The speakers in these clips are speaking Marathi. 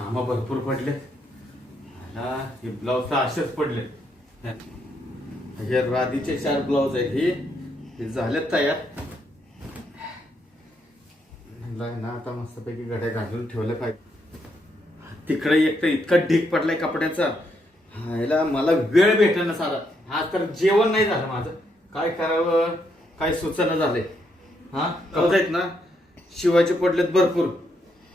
कामं भरपूर पडले मला हे ब्लाऊज तर असेच पडले हे राधीचे चार ब्लाऊज आहेत. हे झालेत तयार. आहे ना आता मस्तपैकी गड्या घालून ठेवलं पाहिजे. तिकडे एक तर इतका ढीक पडलाय कपड्याचा. हायला मला वेळ भेटेना सारा. आज तर जेवण नाही झालं माझं. काय करावं? काय सुचना झालंय. हा? ब्लाऊज आहेत ना? शिवायचे पडलेत भरपूर.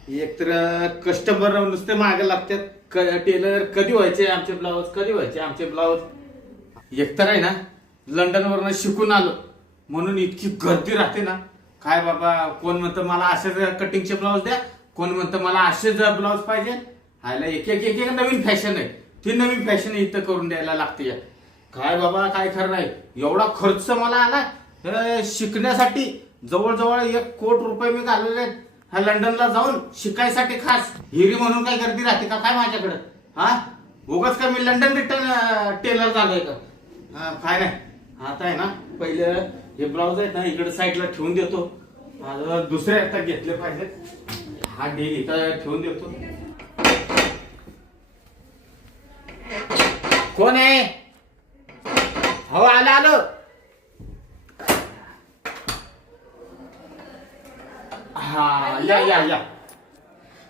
एकतर कस्टमर नुसते मागे लागतात. टेलर कधी व्हायचे आमचे ब्लाऊज कधी व्हायचे आमचे ब्लाऊज एकतर आहे ना लंडन वरनं शिकून आलो. म्हणून इतकी गर्दी राहते ना. काय बाबा कोण म्हणतं मला असेच कटिंगचे ब्लाऊज द्या कोण म्हणतं मला असेच ब्लाऊज पाहिजे. हायला एक एक एक एक नवीन फॅशन आहे. ती नवीन फॅशन इथं करून द्यायला लागते काय बाबा काय खरं नाही. एवढा खर्च मला आला. शिकण्यासाठी जवळजवळ एक कोट रुपये मी घालवले हा लंडनला जाऊन शिकायसाठी खास. हिरी म्हणून काय गर्दी राहते का? काय माझ्याकडं? हा? उगाच का मी लंडन रिटर्न टेलर झालोय का? हा, काय नाही. आता आहे ना पहिलं हे ब्लाऊज आहेत ना इकडे साईडला ठेवून देतो. माझं दुसरे आता घेतले पाहिजेत. हा डील इथं ठेवून देतो. कोण आहे? हो आलं आलो. हा या या या.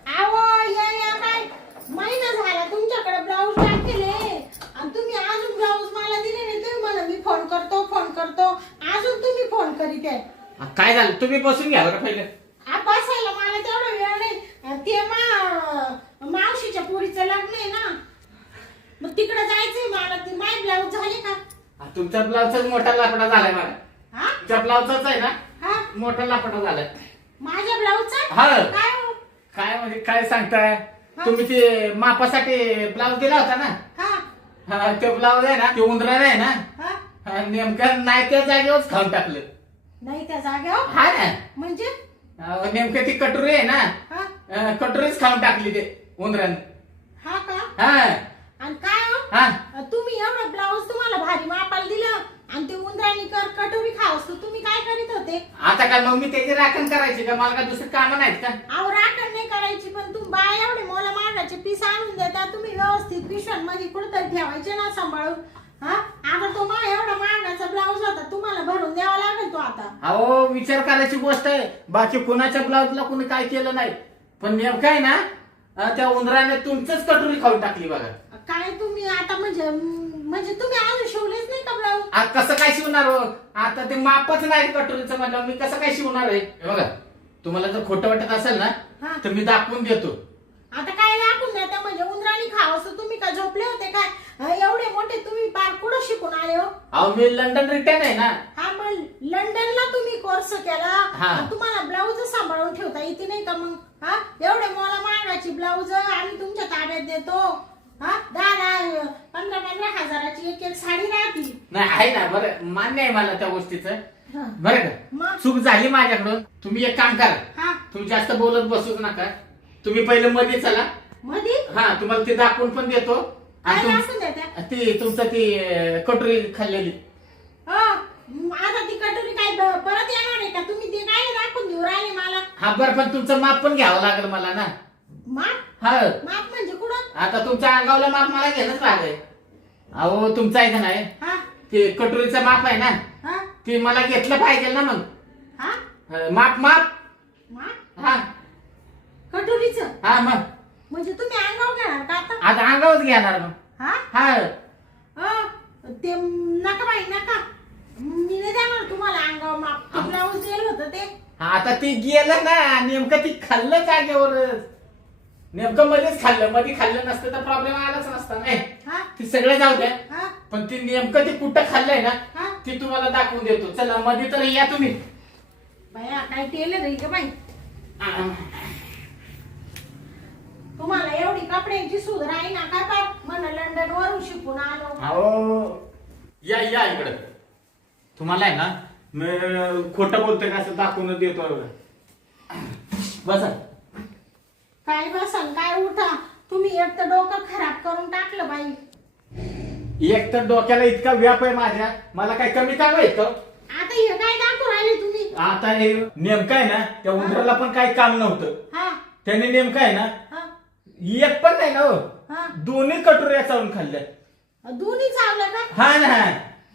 आवो या या काय? महिना झाला तुमच्याकडे ब्लाऊज टाकले आणि तुम्ही अजून ब्लाऊज मला दिले नाही. तुम्ही म्हणा मी फोन करतो फोन करतो. अजून तुम्ही फोन करीत आहे. हा, काय झालं? तुम्ही बसून घ्या बरं पहिलं. आ, बसायला मला तेवढा वेळ नाही. ते मा मावशीच्या पोरीचं लग्न आहे ना. मग तिकडे जायचंय मला. ते माय ब्लाऊज झाले का? हा, तुमचा ब्लाऊजचाच मोठा लाकडा झालाय मला हा? तुमच्या ब्लाऊजचाच आहे ना? हा? मोठा लाकडा झालाय. हा. काय हो? काय म्हणजे काय सांगताय? तुम्ही ते मापासाठी ब्लाऊज दिला होता ना? हा. हा, ते ब्लाऊज आहे ना ते उंदरा आहे ना? हा. हा, नेमकं नाही त्या जागेवरच खाऊन टाकलं. नाही त्या जागेवर? हा ना. म्हणजे? अहो, नेमकं ती कटोरी आहे ना? हा. अं, कटोरीच खाऊन टाकली ते उंदरानं. हा का? हा. आणि काय हो? हा. तुम्ही एवढं ब्लाऊज तुम्हाला भारी मापाला दिलं आणि ते उंदराणी कर कटोरी खावस तर तुम्ही काय करीत होते आता काय मग मी त्याची राखण करायची का? मला काय दुसरी कामं नाहीत का? अहो राखण नाही करायची पण तुम्ही बाय एवढे मला मागाचे पीस आणून देता. तुम्ही व्यवस्थित पिशव्यांमध्ये कुठेतरी ठेवायचे ना सांभाळून. हा? आता तो मा एवढा मागाचा ब्लाऊज होता तुम्हाला भरून द्यावा लागेल तो आता. अहो विचार करायची गोष्ट आहे. बाकी कुणाच्या ब्लाऊजला कुणी काय केलं नाही. पण नेमकं आहे ना अं, त्या उंदराने तुमचंच कटोरी खाऊन टाकली बघा. काय तुम्ही आता म्हणजे म्हणजे तुम्ही अजून शिवलेच नाही का ब्लाऊज? आ, कसं काय शिवणार हो? आता ते मापच नाही कटोरीचं म्हणलं मी कसं काय शिवणार आहे? हे बघा तुम्हाला जर खोटं वाटत असेल ना हा. तर मी दाखवून देतो. आता काय दाखवून देता? म्हणजे उंदराणी खावस तर तुम्ही का झोपले होते काय? हा, एवढे मोठे तुम्ही पार कुठं शिकून आले हो? अहो मी लंडन रिटर्न आहे ना. हा मग लंडनला तुम्ही कोर्स केला. हा. आणि तुम्हाला ब्लाऊज सांभाळून ठेवता येते नाही का मग? हा एवढे मला मागायची ब्लाऊज आम्ही तुमच्या ताब्यात देतो. हा दहा पंधरा पंधरा हजाराची एक एक साडी राहती. नाही आहे ना बरं. मान्य आहे मला त्या गोष्टीचं. हा. बरं का? मग? चूक झाली माझ्याकडून. तुम्ही एक काम करा. हा. तुम्ही जास्त बोलत बसूच नका. तुम्ही पहिलं मध्ये चला. मध्ये? हा तुम्हाला ते दाखवून पण देतो. काय देत्या? ती तुमचं ती अं, कटोरी खाल्लेली. हो. आता ती कटोरी काय ब- परत येणार आहे का? तुम्ही ते काय दाखवून देऊ राहिले मला? हा बरं पण तुमचं माप पण घ्यावं लागेल मला ना. माप? हा. माप म्हणजे कुठं? आता तुमच्या अंगावलं माप मला घेणंच लागेल अहो तुमचं आहे का नाही? हा. ते कटोरीचं माप आहे ना? हा. ते मला घेतलं पाहिजे ना मग. हा? अं, माप माप. माप? हा. कटोरीचं? हा मग. म्हणजे तुम्ही अंगावर घेणार का आता? आता अंगावच घेणार मग. हा? हा. अ, ते नका बाई नका. मी नाही देणार तुम्हाला अंगावर माप. ब्लाऊज दिलं होतं ते. आता ते गेलं ना नेमकं ती खाल्लं जागेवरच. नेमकं मध्येच खाल्लं. मध्ये खाल्लं नसतं तर प्रॉब्लेम आलाच नसता नाही हा? ते सगळं जाऊ द्या. हा? पण ती नेमकं ते कुठं खाल्लंय ना हा? ती तुम्हाला दाखवून देतो. चला मध्ये तर या तुम्ही. बाया काय टेलर आहे का बाई? तुम्हाला एवढी कपड्यांची सूद राही ना काय पार म्हण लंडन वरून शिकून आलो. अहो. या या इकडं. तुम्हाला आहे ना मी खोटं बोलतोय का असं दाखवून देतो. बसा. काय बसन काय उठा. तुम्ही एक तर डोकं खराब करून टाकलं बाई. एक तर डोक्याला इतका व्याप आहे माझ्या. मला काय कमी काम आहे का आता हे काय दाखवू राहिले तुम्ही? आता हे नेमकं आहे ना त्या उंदराला पण काही काम नव्हतं. हा. त्याने नेमकं आहे ना हा. एक पण नाही ना हो. हा. दोन्ही कटोऱ्या चावून खाल्ल्या. दोन्ही चावलं का? हा ना.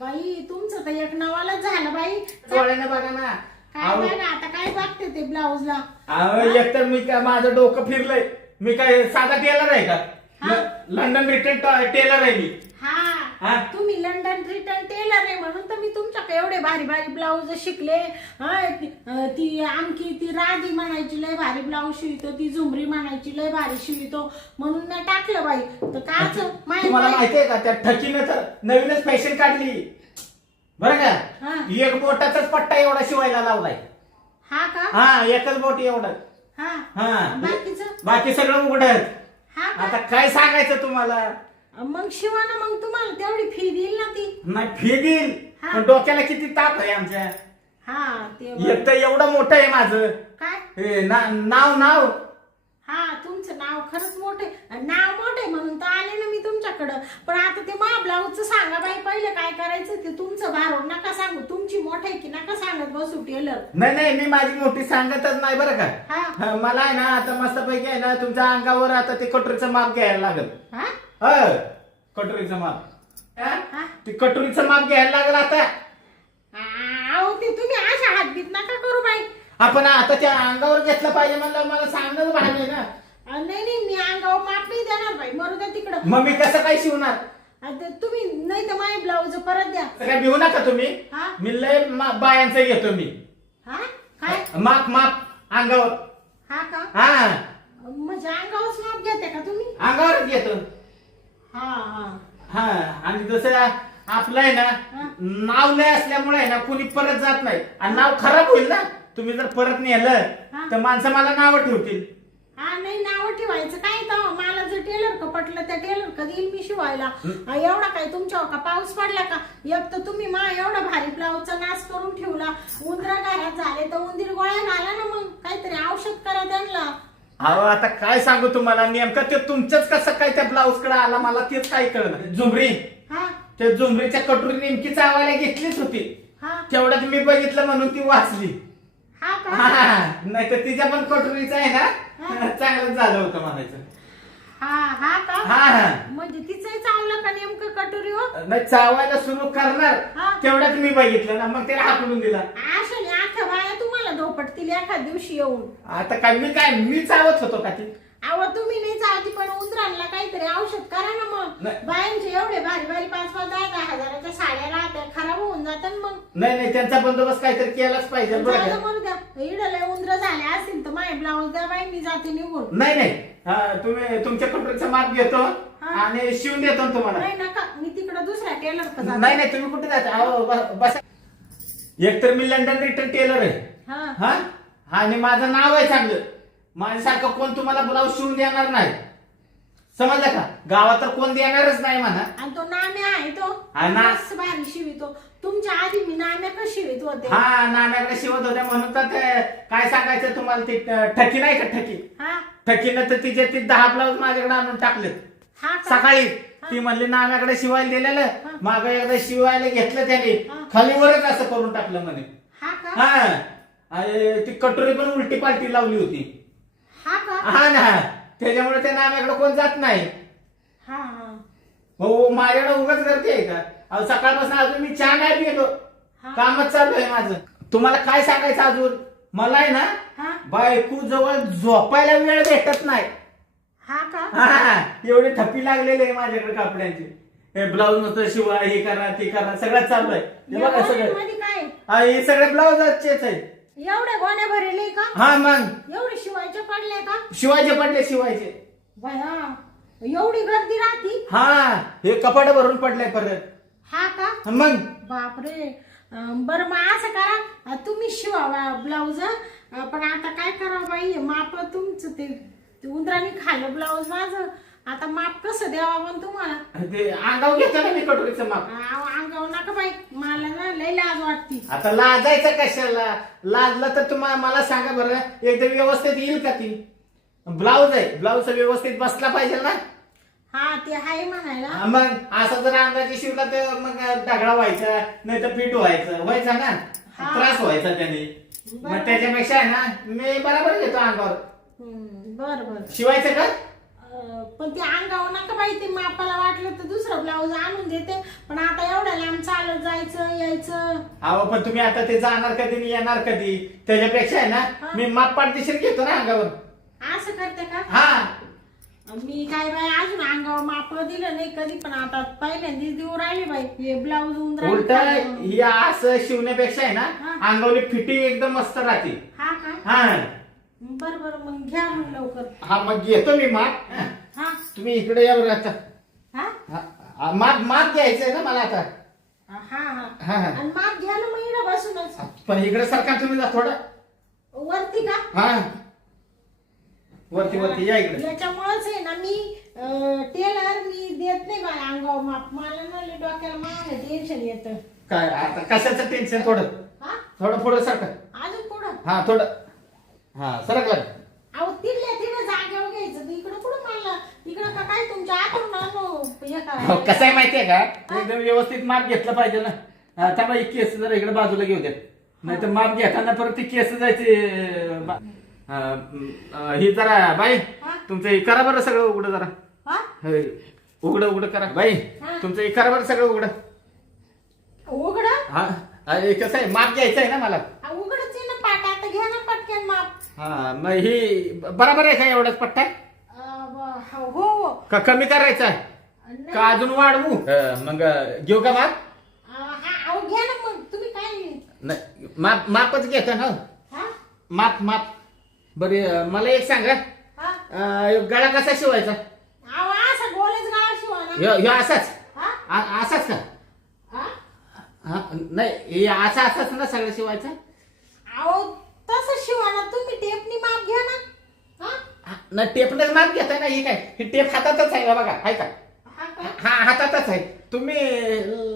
बाई तुमचं तर एक नवालाच झालं बाई. डोळ्यानं बघा ना. काय आता काय बघते ते ब्लाऊजला? अहो, एकतर मी काय माझं डोकं फिरलंय. मी काय साधा टेलर आहे का? हा. ल- लंडन रिटर्न टेलर आहे मी. हा? हा? तुम्ही लंडन रिटर्न टेलर आहे म्हणून तर मी तुमच्याकडे एवढे भारी भारी ब्लाऊज शिकले. हा, ती अं, ती आमकी ती राधी म्हणायची लय भारी ब्लाऊज शिवितो. ती झुमरी म्हणायची लय भारी शिवितो. म्हणून मी टाकलं बाई. तर काच तुम्हाला माहितीये का त्या ठकीनं तर नवीनच फॅशन काढली. बरं हा. का एक बोटाचाच पट्टा एवढा शिवायला लावलाय. हा का? हा एकच बोट एवढं. हा. हा. बाकीचं? बाकी सगळं उघडत. हा का? आता काय सांगायचं तुम्हाला? मग शिवा ना मग तुम्हाला तेवढी फी देईल ना ती. नाही फी देईल. हा. पण डोक्याला किती ताप आहे आमच्या? हा ते एक तर एवढं मोठं आहे माझं. काय? हे ना- नाव नाव. हा तुमचं नाव खरंच मोठे नाव मोठे म्हणून तर आले ना मी तुमच्याकडं. पण आता ते मा ब्लाऊजचं सांगा बाई पहिले काय करायचं ते तुमचं भारून नका सांगू. तुमची मोठे की नका सांगत बसू टेलर. नाही नाही मी माझी मोठी सांगतच नाही बरं का. हा. हा, मला आहे ना आता मस्तपैकी आहे ना तुमच्या अंगावर आता ते कटोरीचं माप घ्यायला लागल. हा? ह कटोरीचं माप. हा? हा? ते कटोरीचं माप घ्यायला लागल आता. अहो ते तुम्ही अशा हातबीत नका करू बाई. आपण आता त्या अंगावर घेतलं पाहिजे म्हणलं मला सांगणं भाग आहे ना. अ, नाही नाही मी अंगावर माप नाही देणार बाई. मरू द्या तिकडं. मग मी कसं काय शिवणार? तुम्ही नाही तर माझे ब्लाऊज परत द्या. असं काय भिवू नका तुम्ही. हा? मी लय मा- बायांचं घेतो मी. हा? काय? माप माप अंगावर. हा का? हा. म्हणजे अंगावरच माप घेते का तुम्ही? अंगावरच घेतो. हा हा. हा. आणि दुसरं आपलं आहे ना हा. नाव लय असल्यामुळे आहे ना कुणी परत जात नाही. आणि नाव खराब होईल ना? तुम्ही जर परत नेलं. तर माणसं मला नाव ठेवतील. हा नाही नाव ठेवायचं काय तर मला जर टेलर का पटलं त्या टेलर का देईल मी शिवायला. हा, एवढा काय तुमच्यावर का पाऊस पडला का? एक तर तुम्ही मा एवढा भारी ब्लाऊजचा नाश करून ठेवला. उंदरा घरात झाले तर उंदीर गोळ्या घाला ना मग. काहीतरी औषध करा त्यांना. अहो आता काय सांगू तुम्हाला? नेमकं ते तुमचंच कसं काय त्या ब्लाऊजकडे आला मला तेच काय कळलं झुमरी. हा. त्या झुमरीच्या कटोरी नेमकी चावायला घेतलीच होती. हा. तेवढ्यात मी बघितलं म्हणून ती वाचली. हा का? नाही तर तिच्या पण कटोरीचं आहे ना? चांगलंच झालं होतं म्हणायचं. हा हा का? हा हा. म्हणजे तिचंही चावलं का नेमकं कटोरी हो? नाही चावायला सुरू करणार. तेवढ्यात मी बघितलं ना मग त्याला हाकलून दिला. अशा आख्या बाया तुम्हाला धोपटतील एखाद दिवशी येऊन. आता काय मी काय मी चावत होतो का ती? अहो तुम्ही नाही चालती पण उंदरांना काहीतरी औषध करा ना मग. नाही. बायांचे एवढे भारी भारी पाच पाच दहा दहा हजाराच्या साड्या राहत्या खराब होऊन जातात मग. नाही नाही त्यांचा बंदोबस्त काहीतरी केलाच पाहिजे बरं जाऊ का? दे मरू द्या इडले उंदर झाले असतील तर माझे ब्लाऊज द्या बाई मी जाते निघून. नाही नाही. हा, तुम्ही तुमच्या कटोरीचं माप घेतो. आणि शिवून देतो ना तुम्हाला. नाही नका. मी तिकडे दुसऱ्या टेलर नाही नाही तुम्ही कुठे जाता? अहो, ब- बसा. एक तर मी लंडन रिटर्न टेलर आहे. हा? हा आणि माझं नाव आहे चांगलं. माझ्यासारखं कोण तुम्हाला ब्लाऊज शिवून देणार नाही? समजलं का? गावात तर कोण देणारच नाही म्हणा. आणि तो नाम्या आहे तो. हा ना. मस्त भारी शिवितो. तुमच्या आधी मी नाम्या का शिवित होते. हा नाम्याकडे शिवत होत्या म्हणून तर ते काय सांगायचं तुम्हाला ती ट- ठकी नाही का ठकी? हा. ठकीनं तर तिचे ती दहा ब्लाऊज माझ्याकडे आणून टाकलेत. हा का? सकाळी ती म्हणली नाम्याकडे शिवायला दिलेलं. माग एकदा शिवायला घेतलं त्याने. हा. खालीवरच असं करून टाकलं म्हणे. हा का? हा. ती कटोरी पण उलटी पालटी लावली होती. हा का? हा ना. त्याच्यामुळे त्या नाम्याकडे कोण जात नाही. हा हा. हो माझ्याकडे उगाच आहे का? अहो सकाळपासून अजून मी चहा नाही पिलो. हा. कामच चालू आहे माझं. तुम्हाला काय सांगायचं अजून? मला आहे ना हा. बायको जवळ झोपायला वेळ भेटत नाही. हा का? हा, एवढी थप्पी लागलेली आहे माझ्याकडे कपड्यांची. हे ब्लाऊज नसतं शिवा हे करा ते करा सगळं चालू आहे. हे बघा सगळं. मध्ये काय? हा, हे सगळे ब्लाऊजचेच आहे. एवढे गोण्या भरले का? हा मग. एवढे शिवायचे पडले का? शिवायचे पडले शिवायचे. बया एवढी गर्दी राहती? हा हे कपाट भरून पडले परत. हा का? मग. बापरे. अं, बरं मग असं करा. अं, तुम्ही शिवावा ब्लाऊज. पण आता काय करावं बाई? माप तुमचं ते. ते उंदराने खाल्लं ब्लाऊज माझं. आता माप कसं द्यावा पण तुम्हाला? ते अंगावर घेतो ना मी कटोरीचं माप? अहो, अंगावर नका बाई. मला ना लय लाज वाटती. आता लाजायचं कशाला? लाजलं तर तुम्हाला मला सांगा बरं एकदम व्यवस्थित येईल का ती? ब्लाऊज आहे. ब्लाऊज व्यवस्थित बसला पाहिजे ना? हा ते आहे म्हणायला. हा, मग असं जर अंदाजे शिवला तर मग दगडा व्हायचा नाही तर पीठ व्हायचं व्हायचा ना? हा. त्रास व्हायचा त्याने. मग. त्याच्यापेक्षा आहे ना मी बरोबर घेतो अंगावर. हम्म, बरं बरं. शिवायचं का? पण ते अंगावर नका बाई ते मापाला वाटलं तर दुसरं ब्लाऊज आणून देते. पण आता एवढ्या लांब चालत जायचं यायचं. अहो पण तुम्ही आता ते जाणार कधी आणि येणार कधी? त्याच्यापेक्षा आहे ना. मी माप पाठदिशीर घेतो ना अंगावर. असं करते का? हा. मी काय बाई अजून अंगावर माप दिलं नाही कधी पण आता पहिल्यांदाच देऊ राहिले बाई. हे ब्लाऊज उलट ही असं शिवण्यापेक्षा आहे ना हा. अंगावली फिटिंग एकदम मस्त राहते. हा का? हा. बर बर मग घ्या मग लवकर. हा मग घेतो मी माप. हा. तुम्ही इकडे या बरं आता. हा? हा, हा, माप ना मला आता. हा हा. हा हा. आणि माप घ्या ना मग इकडं बसूनच पण इकडे सरकार तुम्ही जा थोडं. वरती का? हा. वरती वरती या इकडे. याच्यामुळेच आहे ना मी टेलर मी देत नाही बाय अंगावर माप. मला ना लय डोक्याला मला टेन्शन येतं. काय आता कशाचं टेन्शन थोडं? हा? थोडं पुढं सरकार अजून पुढं? हा थोडं. हा सरकलं अहो तिथल्या तिथं जागेवर घ्यायचं. तर इकडं कुठं मला? इकडं का काय तुमच्या आतून आणू? हे हो, करा कसं आहे माहितीये का? एकदम व्यवस्थित माप घेतलं पाहिजे ना हा, थांबा ही केस जरा इकडे बाजूला घेऊ द्या. नाही तर माप घेताना परत ती केस जायची अं, बा- अं, अं, ही जरा बाई हा? तुमचं हे करा बरं सगळं उघडं जरा. हा? हे, उघडं उघडं करा. बाई हा. तुमचं हे करा बरं सगळं उघडं. उघडं? हा अरे, कसं आहे? माप घ्यायचं आहे ना मला. हा, उघडच आहे ना पाट. आता घ्या ना पटकन माप. हा मग ही बरोबर आहे का एवढाच पट्टा? हो हो. का कमी करायचा आहे? नाही. का अजून वाढवू? अं, मग घेऊ का माप? अं, हा अहो घ्या ना मग. तुम्ही काय? नाही माप मापच घेतो ना. हा? माप माप. बरे मला एक सांगा. हा? अं, गळा कसा शिवायचा? अहो असं गोलच गाव शिवा ह्यो ह्यो असाच? हा? आ- असाच का? हा? हा, नाही हे असा असाच ना सगळं शिवायचं? अहो तसं शिवा ना तुम्ही टेपनी माप घ्या ना. हा? ना टेपनच माप घेताय ना ही काय? ही टेप हातातच आहे बघा हाय का? हा का? हा हातातच आहे. तुम्ही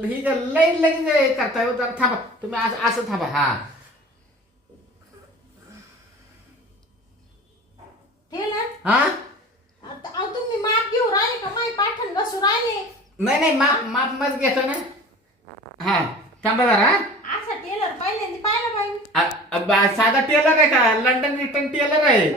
ही लई लगेच करताय हो, जरा थांबा तुम्ही असं असं थांबा हा. हा? आता अहो तुम्ही माप घेऊ राहिले का? माई पाठण बसू राहिले. नाही नाही माप माप मत घेतो ना. हा थांबा जरा हा. असा टेलर पहिल्यांदा पाहिलं पाहिजे अ- अ- बा- साधा टेलर आहे का? लंडन रिटर्न टेलर आहे.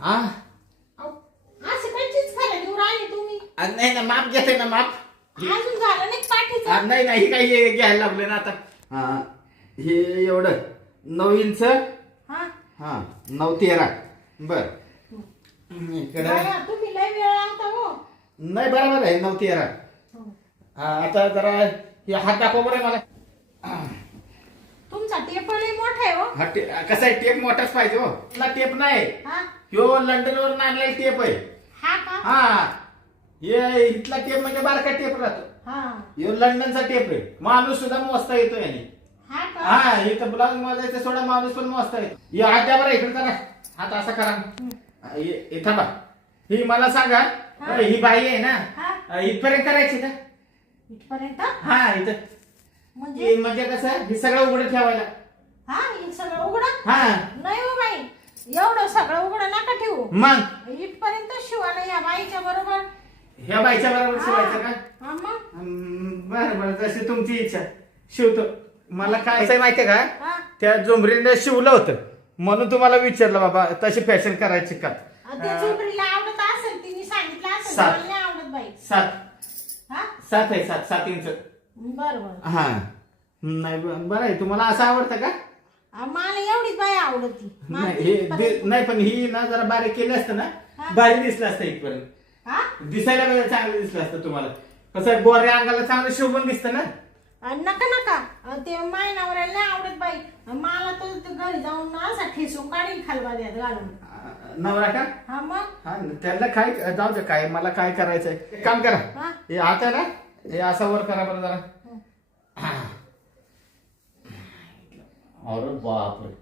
हा असं काहीच तुम्ही? नाही ना माप घेते ना माप. अजून झालं नाही नाही नाही हे काही हे घ्यायला लागले ना आता. हा हे एवढं नऊ इंच. हा? हा नऊ तेरा. बर. इकडे बाया, तुम्ही लय वेळ लावता हो. नाही बरोबर आहे नऊ तेरा हा, आता जरा हे हात दाखव बरं मला. तुमचा टेप लय मोठा आहे हो. हा टे कसा आहे टेप मोठाच पाहिजे हो. तुला टेप नाही. हा? ह्यो लंडन वरून आणलेला टेप आहे. हा का? हा. हे इथला टेप म्हणजे बारका टेप राहतो. हा. ह्यो लंडनचा टेप आहे. माणूस सुद्धा मोजता येतो याने. हा का? हा इथं ब्लाउज मोजायचं सोडा माणूस पण मोजता येतो. हे हात द्या बरं इकडे करा हात असा करा. हा, हे हे थांबा ही मला सांगा हा. ही बाई आहे ना. हा? अ, इथपर्यंत करायची का? इथपर्यंत? हा इथं. म्हणजे? हे म्हणजे कसं हे सगळं उघडं ठेवायला. हा हे सगळं उघडं? हा. नाही हो बाई. एवढं सगळं उघडं नका ठेवू. मग? इथपर्यंत शिवा ना या बाईच्या बरोबर. ह्या बाईच्या बरोबर शिवायचं का? हा मग? बरं बरं. जशी तुमची इच्छा. शिवतो. मला काय असं माहितीये का? हा. त्या जोंबरीने शिवलं होतं. म्हणून तुम्हाला विचारलं बाबा तशी फॅशन करायची का? झोपडीला आवडत असेल तिने सांगितलं असेल सात. नाही आवडत बाई. सात. हा? सात आहे सात. सात इंच. बर बर. हा. नाही ब- बरं आहे. तुम्हाला असं आवडतं का? आ, मला एवढीच बाई आवडती. नाही हे दि- नाही पण ही ना जरा बारीक केलं असतं ना. भारी दिसलं असतं इथपर्यंत. हा? दिसायला चांगलं दिसलं असतं तुम्हाला. कसं आहे, गोऱ्या अंगाला चांगलं शोभून दिसतं ना? आ, नका नका. आ, ते माय नवऱ्याला नाही आवडत बाई. आ, मला तो तो घरी जाऊन ना असा ठेसून काढील खालबाद्यात घालून. अं, नवरा का हा मग? हा त्यांना काय जाऊ दे काय मला काय करायचंय? एक काम करा. हा. हे हात आहे ना हे असा वर करा बरं जरा. अरे बापरे.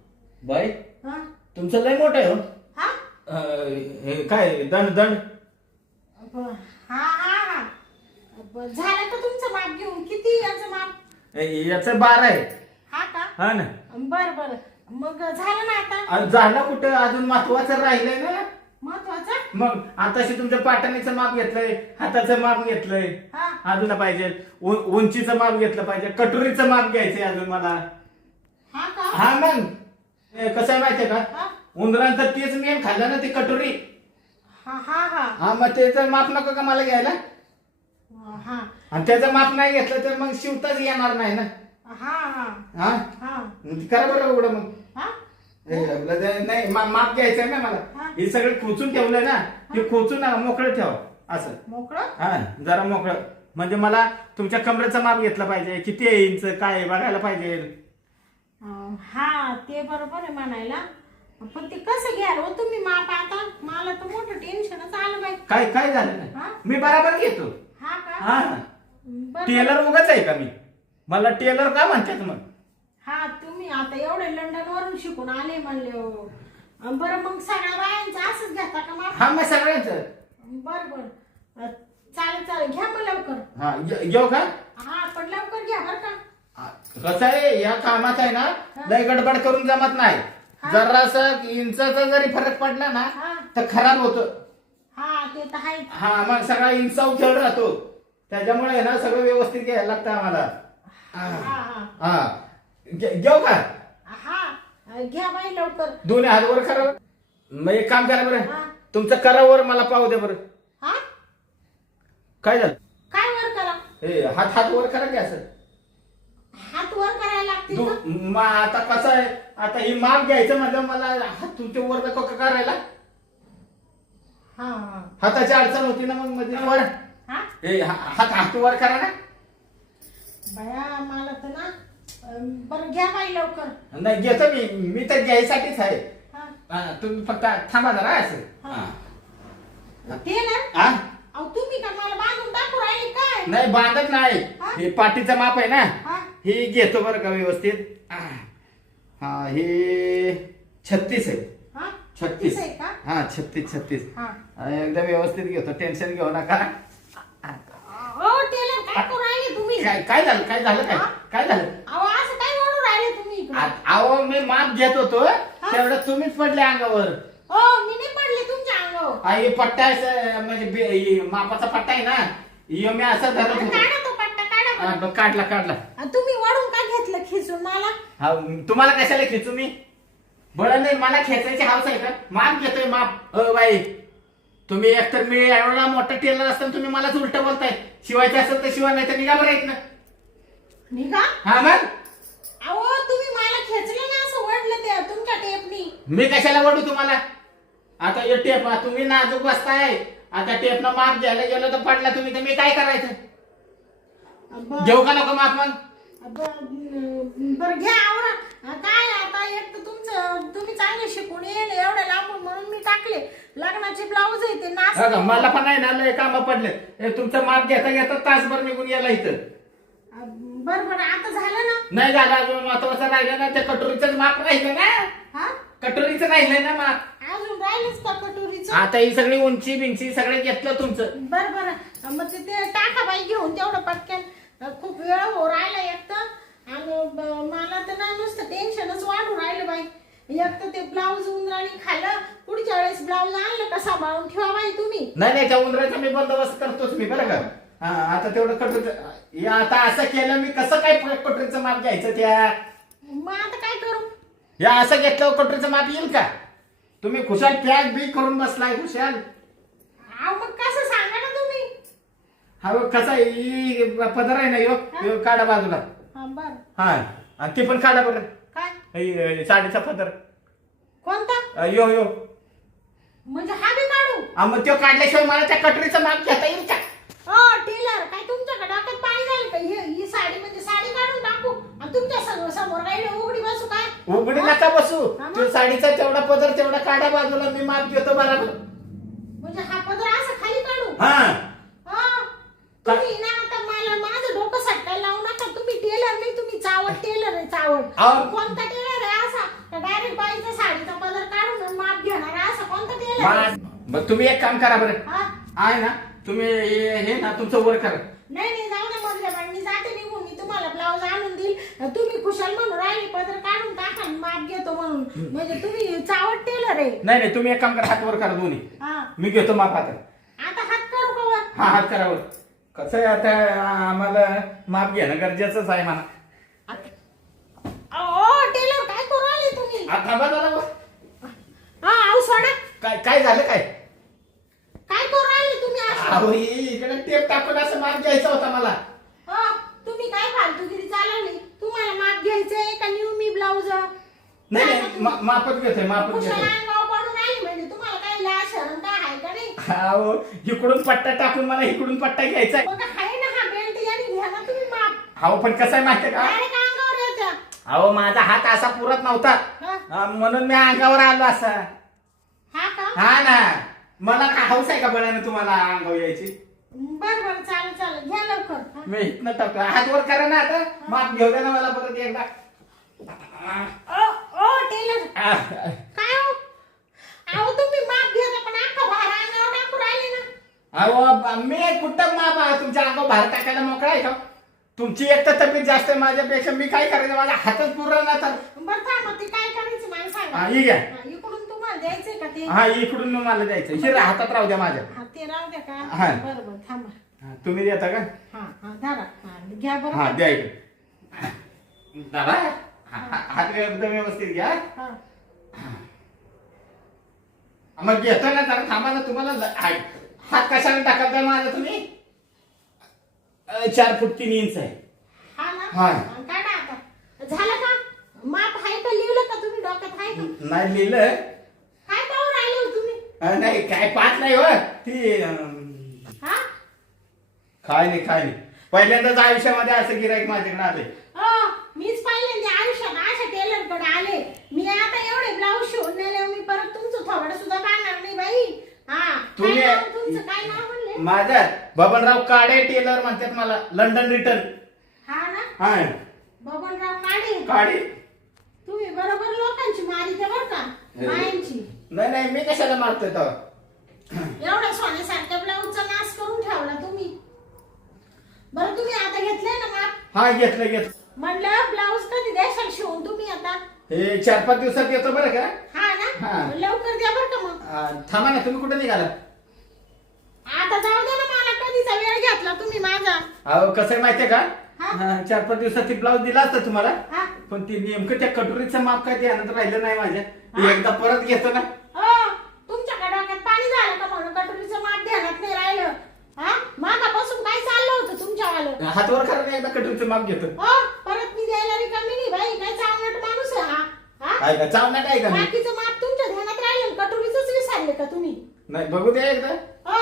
बाई हा. तुमचं लय मोठं आहे हो. हा? अं, हे काय दंड दंड? ब- हा हा. हा ब- झालं का तुमचं माप घेऊन? किती याचं माप? हे- याचं बार आहे. हा का? हा ना. बर बर. मग झालं ना आता? झालं कुठं? अजून महत्वाचं राहिलंय ना? महत्वाचं? मग आताशी तुमच्या पाटणीचं माप घेतलंय हाताचं माप घेतलंय. हा. अजून पाहिजे. उ- उंचीचं माप घेतलं पाहिजे. कटोरीचं माप घ्यायचंय अजून मला. हा का? हा मग. ए, कसं आहे माहितीये का? हा. उंदरांचं तेच मेन खाल्लं ना ती कटोरी. हा हा हा. हा मग त्याचं माप नको का मला घ्यायला? हा. आणि त्याचं माप नाही घेतलं तर मग शिवताच येणार नाही ना? हा हा. हा? हा. मग करा बरं एवढं मग. हा? नाही माप घ्यायचंय ना मला. हा. सगळं खोचून ठेवलंय ना हे. खोचून ना मोकळं ठेव असं. मोकळं? हा जरा मोकळं. म्हणजे मला तुमच्या कमरेचं माप घेतलं पाहिजे किती आहे इंच काय आहे बघायला पाहिजे. हा ते बरोबर आहे म्हणायला. पण ते कसं घ्याल हो तुम्ही माप आता? मला तर मोठं टेन्शनच आलं बाई. काय काय झालं? नाही? मी बराबर घेतो. हा का? हा. टेलर उगाच आहे का मी? मला टेलर का म्हणतात मग? हा तुम्ही आता एवढे लंडन वरून शिकून आले म्हणले हो. बरं मग सगळ्या बायांचं असंच घेता का माप हा मग सगळ्यांचं. बर बर. अं, चालेल चालेल. घ्या मग लवकर. हा का? हा पण लवकर घ्या बरं का. हा, कसं आहे या कामात आहे ना लय गडबड करून जमत नाही. जरासा इंचाचा जरी फरक पडला ना हा. तर खराब होतं. हा ते तर आहे. हा मग सगळा इंचाव खेळ राहतो. त्याच्यामुळे आहे ना सगळं व्यवस्थित घ्यायला लागतं आम्हाला. हा हा. हा. हा. घेऊ का? हा घ्या बाई लवकर. दोन्ही हात वर करा. बरं. मग एक काम करा बरं. हा. तुमचं करावर मला पाहू द्या बरं. हा? काय झालं? काय वर करा? हे हात हात वर करा की असं? हात वर करायला लागतील दु- का? मग आता कसं आहे? आता ही माप घ्यायचं म्हटलं मला हात तुमच्या वर नको का करायला? हा हा. हाताची अडचण होती ना मग मध्ये वर. हा? हे हा- हात हात वर करा ना. बया मला तर ना बरं घ्या बाई लवकर. नाही घेतो मी. मी तर घ्यायसाठीच आहे. हा. हा, तुम्ही फक्त थांबा जरा असं. हा. हा. ते ना? हा? अहो तुम्ही का मला बांधून टाकू राहिले? काय? नाही बांधत नाही. हा? हे पाठीचं माप आहे ना? हा. हे घेतो बरं का व्यवस्थित. हा हे छत्तीस आहे. हा? छत्तीस. आहे का? हा छत्तीस छत्तीस. हा. एकदम व्यवस्थित घेतो. टेन्शन घेऊ नका. टेलर काय करू राहिले तुम्ही? काय काय झालं काय झालं काय? हा? काय झालं? अहो असं काय ओढू राहिले तुम्ही इकडे आ- अहो मी माप घेत होतो तेवढं तुम्हीच पडले अंगावर. हो मी नाही पडले तुमच्या अंगावर. हा, हे पट्टा आहे स- म्हणजे बे- हे मापाचा पट्टा आहे ना हे मी असं धरत होतो. काढा तो पट्टा काढा हा, बरं. बघ, काढला काढला. आणि तुम्ही वडून का घेतलं खिचून मला? हा तुम्हाला कशाला खेचू मी? बरं नाही मला खेचायची हाऊस आहे का? माप घेतोय माप. अ बाई. तुम्ही एकतर मी एवढा मोठा टेलर असताना तुम्ही मलाच उलट बोलताय. शिवायचं असेल तर शिवा नाही तर निघा बरं ना निघा? हा मग अहो तुम्ही मला खेचलं ना असं वडलं ते तुमच्या टेपनी मी कशाला वडू तुम्हाला? आता हे टेप तुम्ही नाजूक बसताय. आता टेपनं माप घ्यायला गेलो तर पडला तुम्ही तर मी काय करायचं? घेऊ का नको माप मग? बरं घ्या आवरा. काय आता एक तर तुमचं तुम्ही चांगले शिकून येईल एवढं लांबून म्हणून मी टाकले. लग्नाचे ब्लाऊज आहे ते बघा, मला पण आहे ना लय काम पडले. हे तुमचं माप घेता घेता तासभर निघून गेला इथं. बरं बरं आता झालं ना? नाही झालं अजून महत्वाचं राहिलं ना त्या कटोरीचं माप राहिलं ना. हा? कटोरीचं राहिलंय ना माप. अजून राहिलंच का कटोरीचं? आता ही सगळी उंची बिंची सगळं घेतलं तुमचं. बरं बरं. मग ते- ते टाका बाई घेऊन तेवढं पटकन. खूप वेळ हो राहिला एक तर. आणि ब- मला तर ना नुसतं टेन्शनच वाढू राहिलं बाई. एक तर ते ब्लाऊज उंदराणी खाल्लं. पुढच्या वेळेस ब्लाऊज आणलं का सांभाळून ठेवा बाई तुम्ही. नाही नाही त्या उंदराचा मी बंदोबस्त करतोच मी बरं का? हा आता तेवढं कटोरीचं हे आता असं केलं मी कसं काय कटोरीचं माप घ्यायचं त्या? मग आता या असं घेतलं कटोरीचं माप येईल का? तुम्ही खुशाल पॅक बी करून बसलाय खुशाल. अहो मग कसं सांगा ना तुम्ही. हा बघ, कसा आहे, पदर आहे ना यो यो काढा बाजूला. हा बर. हा आणि ते पण काढा बरं. काय? साडीचा पदर. कोणता? अ, यो यो. म्हणजे हा बी काढू. हा, मग तो काढल्याशिवाय मला त्या कटोरीचं माप घेता येईल का? हो टेलर काय तुमच्याकडे डोक्यात पाणी झालं का? ही ही साडी म्हणजे साडी काढून टाकू. आणि तुमच्यासमोर समोर उघडी बसू उघडी नका बसू. हा मग? तो साडीचा तेवढा पदर तेवढा काढा बाजूला मी माप घेतो बरोबर म्हणजे हा पदर असं खाली काढू? हा. हा. तुम्ही ना आता मला माझं डोकं सटकायला लावू नका. तुम्ही टेलर नाही तुम्ही चावट टेलर आहे चावट अहो. कोणता टेलर आहे असा? डायरेक्ट बाईचा साडीचा पदर काढून आणि माप घेणार आहे असा कोणता टेलर आहे? मा- मग तुम्ही एक काम करा बरं. हा? आहे ना तुम्ही हे हे ना तुमचं वर करा. नाही नाही जाऊ ना मधल्या बाई मी जाते निघून मी तुम्हाला ब्लाऊज ब्लाऊज आणून देईल तुम्ही खुशाल म्हणून राहिले पदर काढून टाका आणि माप घेतो म्हणून. म्हणजे तुम्ही चावट टेलर आहे. नाही नाही तुम्ही एक काम करा हात वर करा दोन्ही. हा. मी घेतो माप हातात. आता हात करू का वर? हा हात करा वर. कसं आहे आता आम्हाला माप घेणं गरजेचंच आहे म्हणा. ओ टेलर काय करू राहिले तुम्ही? हा, थांबा जरा वर. हा आऊ सोडा. काय काय झालं काय? काय करू राहिले तुम्ही असं? अहो इ- इकडे टेप टाकून असं माप घ्यायचा होता मला. हो, तुम्ही काय फालतूगिरी चालवली? तुम्हाला माप घ्यायचंय का न्यू मी ब्लाऊज नाही नाही मा- मापच घेतोय मापच कुशाला घेतोय. अंगावर पडून राहिली म्हणजे तुम्हाला काही लाज शरम काय आहे का नाही? अहो इकडून पट्टा टाकून मला इकडून पट्टा घ्यायचा बघा आहे ना हा बेल्ट याने घ्या ना तुम्ही माप. अहो पण कसं आहे माहितीये का? डायरेक्ट अंगावर येत्या अहो माझा हात असा पुरत नव्हता. हा. हा, म्हणून मी अंगावर आलो असा. हा का? हा ना. मला काय हौस आहे का बळ्यानं तुम्हाला अंगावर यायची? बर बर चालेल चालेल. घ्या लवकर. हा. मी इथनं टाकतो. हात वर करा ना आता. माप घेऊ दे ना मला परत एकदा. ओ ओ टेलर. आ, काय हो? अहो तुम्ही माप घेता पण अख्खा भार अंगावर टाकू राहिले ना. अहो मी कुठं माप आहे? तुमच्या अंगावर बाहेर टाकायला मोकळा आहे का? तुमची एक तर तब्येत जास्त आहे माझ्यापेक्षा. मी काय करायचं? माझा हातच पुरला ना तर. बरं थांबा ते काय करायचं मला सांगा. हा, ही घ्या. हा, इकडून तुम्हाला द्यायचंय का ते? हा इकडून मला द्यायचं हिरा हातात राहू द्या माझ्या. हा ते राहू द्या का? हा. बरं बरं थांबा. हा, तुम्ही देता का? हा हा धरा. हा घ्या बरं. हा द्या इकडे. दादा हा- हा- हात एकदम व्यवस्थित घ्या. हा. मग घेतो ना जरा थांबा ना तुम्हाला ल- हाय. हात कशाने टाकताय माझा तुम्ही? अ, चार फूट तीन इंच आहे. हा ना? हा. आणि काढा आता. झालं का? माप आहे का? लिहिलं का तुम्ही? डोक्यात आहे का? नाही लिहिलं काय पाहून राहिले हो तुम्ही अ, नाही काय पाच नाही हो ती हा? काय नाही काय नाही. पहिल्यांदाच आयुष्यामध्ये असं गिराईक माझ्याकडे आले हो मीच पहिल्यांदा आयुष्यात अशा टेलरकडे आले. मी आता एवढे ब्लाऊज शिवून नेले मी परत तुमचं थोडं सुद्धा काढणार नाही बाई. हा काय तुम्ही- नाव तुमचं? काय नाव म्हणले? माझा बबनराव काडे टेलर म्हणतात मला लंडन रिटर्न हा ना? हा. बबनराव काढे काडे. तुम्ही बरोबर लोकांची मारी बरं का? बायांची. नाही नाही मी कशाला मारतोय तेव्हा एवढ्या सोन्यासारख्या ब्लाऊजचा नाश करून ठेवला तुम्ही. बरं तुम्ही आता घेतलंय ना माप? हा घेतलं घेतलं. म्हणलं ब्लाऊज कधी द्याशाल शिवून तुम्ही आता? हे चार पाच दिवसात येतो बरं का? हा ना? हा. लवकर द्या बरं का मग. आ, थांबा ना तुम्ही कुठे निघाला? आता जाऊ दे ना मला कधीचा वेळ घेतला तुम्ही माझा. अहो कसं आहे माहितीये का? हा. चार पाच दिवसात ती ब्लाऊज दिला असता तुम्हाला. हा. पण ती नेमकं त्या कटोरीचं माप काय ध्यानात राहिलं नाही माझ्या. हा. ती एकदा परत घेतो ना. डोक्यात पाणी झालं का म्हणून कटोरीचं माप ध्यानात नाही राहिलं? हा? मागापासून काय चाललं होतं तुमच्यावालं? हातवर करा ना एकदा कटोरीचं माप घेतो. परत मी द्यायला रिकामी नाही बाई. काय चावनट माणूस आहे हा? हा? का? चावणार काय का मी? बाकीचं माप तुमच्या ध्यानात राहिलं कटोरीच विसरले का तुम्ही? नाही बघू द्या एकदा हो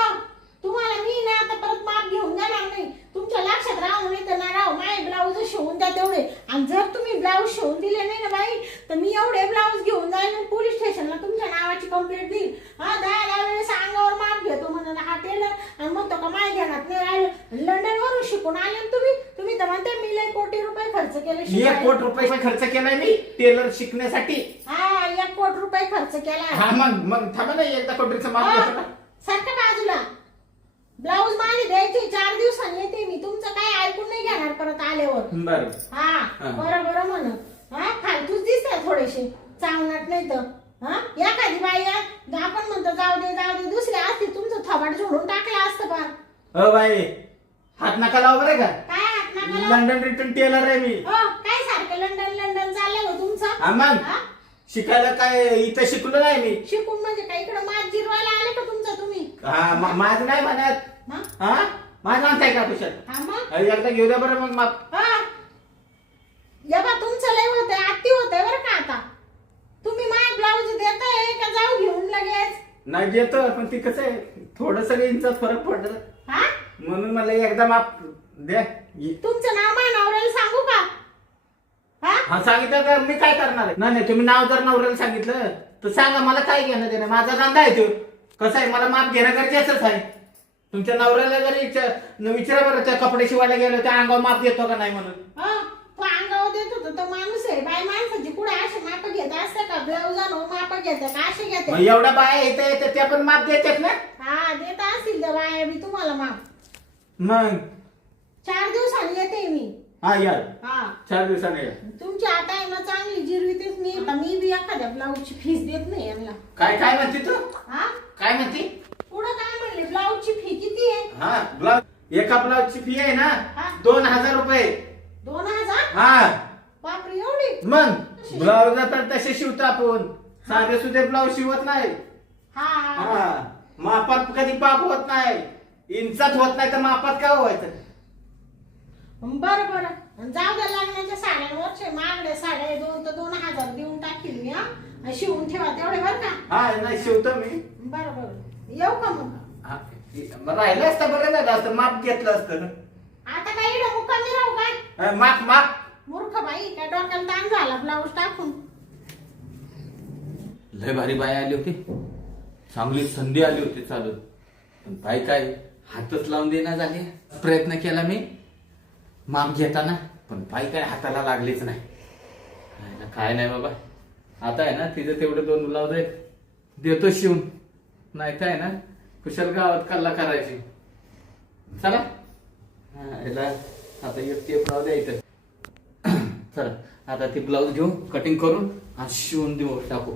तुम्हाला मी ना आता परत माप घेऊन देणार नाही तुमच्या लक्षात राहू नाही तर ना राहू माझे ब्लाऊज शिवून द्या तेवढे आणि जर तुम्ही ब्लाऊज शिवून दिले नाही ना बाई तर मी एवढे ब्लाऊज घेऊन जाईन आणि पोलीस स्टेशनला तुमच्या नावाची कंप्लेंट देईल हा दहा वेळेस अंगावर माप घेतो म्हणून हा टेलर आणि मग तो का माझ्या ध्यानात नाही राहिलं. लंडन वरून शिकून आले ना तुम्ही. तुम्ही तर म्हणते मी लय कोटी रुपये खर्च केले एक शिकायला. कोट रुपये खर्च केलाय मी टेलर शिकण्यासाठी. हा एक कोटी रुपये खर्च केला हा मग मग थांबा ना एकदा कटोरीचं माप घेतो. ना सारखं बाजूला. ब्लाऊज माझे द्यायचे चार दिवसांनी येते मी. तुमचं काय ऐकून नाही घेणार परत आल्यावर. बरं. हा हा. बरं बरं म्हणत हा फालतूच दिसतात थोडेसे. चावणार नाही तर. हा एखादी बाई आपण म्हणतो जाऊ दे जाऊ दे दुसरी असती तुमचं थोबाड झोडून टाकलं असतं फार अ बाई हात नका लाव बरं का? काय हात? लंडन रिटर्न टेलर आहे मी. हो काय सारखं लंडन लंडन चाललंय हो हा तुमचं हा? शिकायला काय इथं शिकलो नाही मी. शिकून म्हणजे काय? इकडं मात जिरवायला आले का तुमचं तुम्ही हा मा- माझं नाही म्हणत. हा? हा? माझं म्हणताय का कुशाल हा मग? एकदा घेऊ द्या बरं मग माप हा. जेव्हा तुमचं लय होतंय आत्ती होतंय बरं का आता? तुम्ही माझ्या ब्लाऊज देताय का जाऊ घेऊन लगेच? नाही घेतो पण ती कसं आहे थोडस इंचात फरक पडलं. हा? म्हणून मला एकदा माप द्या. ये. तुमचं नाव माझ्या नवऱ्याला सांगू का? हा? हा सांगितलं तर मी काय करणार आहे? नाही नाही तुम्ही नाव जर नवऱ्याला सांगितलं तर सांगा मला काय घेणं देणं माझा धंदा आहे तो. कसं आहे मला माप घेणं गरजेचंच आहे. तुमच्या नवऱ्याला जरी विचार विचारा बरं त्या कपडे शिवायला गेलो त्या अंगावर माप देतो का नाही म्हणून? हा तो अंगावर देत होता तो माणूस आहे. बाई माणसाची कुठे असे माप घेत असतं का? ब्लाऊजानो माप घेतात का? असे मग घेतात एवढ्या बाया येते येते त्या पण माप देतात ना? हा देत असतील त्या बाया मी तुम्हाला माप. मग? चार दिवसांनी येते मी. हा यार हा. चार दिवसाने या. तुमची आता आहे ना चांगली जिरवीतेच मी. आता मी बी एखाद्या ब्लाऊजची फीस देत नाही यांना. काय काय म्हणते तू? हा? काय म्हणते? पुढं काय म्हणले? ब्लाऊजची फी किती आहे? हा ब्लाउज एका ब्लाउजची फी आहे ना? हा. दोन हजार रुपये. दोन हजार? हा. बापरे एवढी? मग ब्लाउज तर तसे शिवतो आपण. साधे सुधे ब्लाउज शिवत नाही. हा हा. हा. मापात कधी पाप होत नाही. इंचात होत नाही तर मापात काय व्हायचं? बरं बरं. जाऊ द्या लग्नाच्या साड्यांवरचे महागड्या साड्या आहे, दोन तर दोन हजार देऊन टाकील मी हा. आणि शिवून ठेवा तेवढे बरं का? हा नाही शिवतो मी. बरं बरं. येऊ का मग? हा, मग राहिलं असतं बरं झालं असतं माप घेतलं असतं ना. आता काय इकडे मुक्कामी राहू काय हा, माप माप. मूर्ख बाई काय डोक्याला ताण झाला ब्लाऊज टाकून. लय भारी बाई आली होती. चांगली संधी आली होती चालून. पण बाई काय हातच लावून देणार झाली. प्रयत्न केला मी माप घेताना. पण बाई काय हाताला लागलीच नाही. काय ना- काय नाही बाबा. आता आहे ना तिथे तेवढे दोन ब्लाउज आहेत देतो शिवून. नाही काय ना कुशल गावात कल्ला करायची. चला. हा, याला आता एक ते ब्लाउज द्यायचं चला आता ती ब्लाऊज घेऊ कटिंग करून आणि शिवून देऊ टाकू.